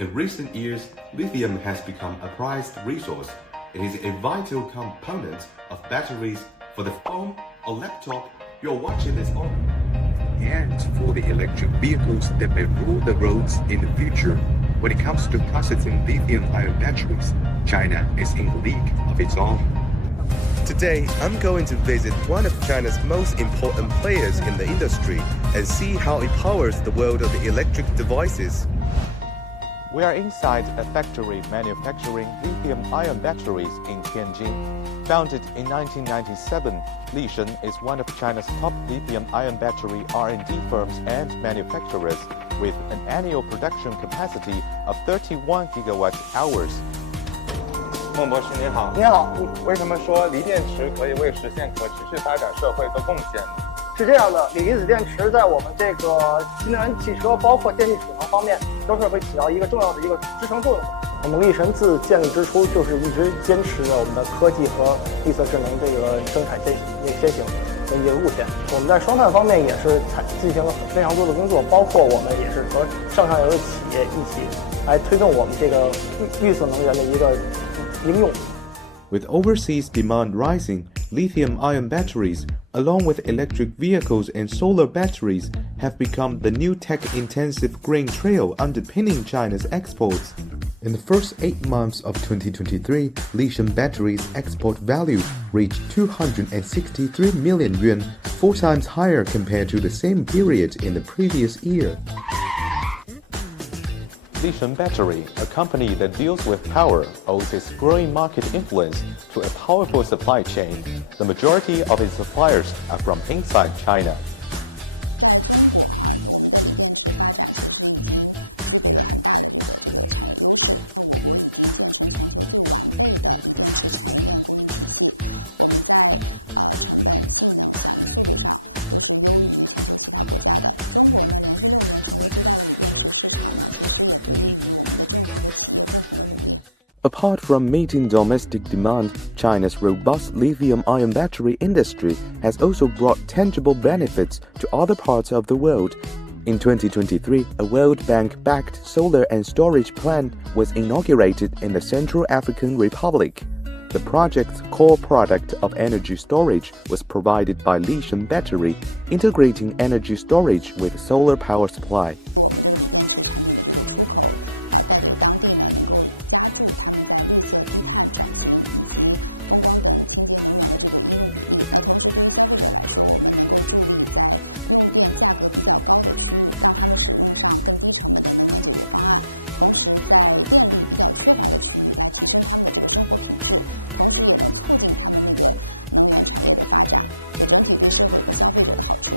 In recent years, lithium has become a prized resource. It is a vital component of batteries for the phone or laptop you're watching this on. And for the electric vehicles that may rule the roads in the future, when it comes to processing lithium-ion batteries, China is in the league of its own. Today, I'm going to visit one of China's most important players in the industry and see how it powers the world of electric devices. We are inside a factory manufacturing lithium-ion batteries in Tianjin. Founded in 1997, Lishan is one of China's top lithium-ion battery R&D firms and manufacturers, with an annual production capacity of 31 gigawatt-hours. 孟博士您好。您好。为什么说锂电池可以为实现可持续发展社会做贡献呢？是这样的，锂离子电池在我们这个新能源汽车，包括电气储能方面，都是会起到一个重要的一个支撑作用的。我们力神自建立之初就是一直坚持着我们的科技和绿色智能这个生产先行的一个路线。我们在双碳方面也是进行了非常多的工作，包括我们也是和上游的企业一起来推动我们这个绿色能源的一个应用。With overseas demand rising, lithium-ion batteries, along with electric vehicles and solar batteries, have become the new tech-intensive green trail underpinning China's exports. In the first 8 months of 2023, Lishan batteries' export value reached 263 million yuan, 4 times higher compared to the same period in the previous year. Lishan Battery, a company that deals with power, owes its growing market influence to a powerful supply chain. The majority of its suppliers are from inside China. 在中国我们的锂电池发展其实已经具备了很大的这个产业优势。我国已经建成全球最完备的锂电池产业链供应体系。我们在成本、性能、响应速度上都是优于全球其他国家的。中国呢，连续6年成为最大的锂电池市场呢，其实也得益于我们的政府和企业共同的努力。Apart from meeting domestic demand, China's robust lithium-ion battery industry has also brought tangible benefits to other parts of the world. In 2023, a World Bank-backed solar and storage plant was inaugurated in the Central African Republic. The project's core product of energy storage was provided by Lishan Battery, integrating energy storage with solar power supply. 我们这个锂电池产品的这个出口带给当地呢，能够加注他们在绿色低碳转型以及风光等清洁能源的这个应用比例。那同时对于消费者来说，我们能够助力在用电价格比较高的区域，让他们使用上更低成本的能源解决方案。同时在电力比较缺乏的区域来提升他们的这个生活品质，同时也能促进他们那个能源产业的发展，就整体对社会和消费者的好处。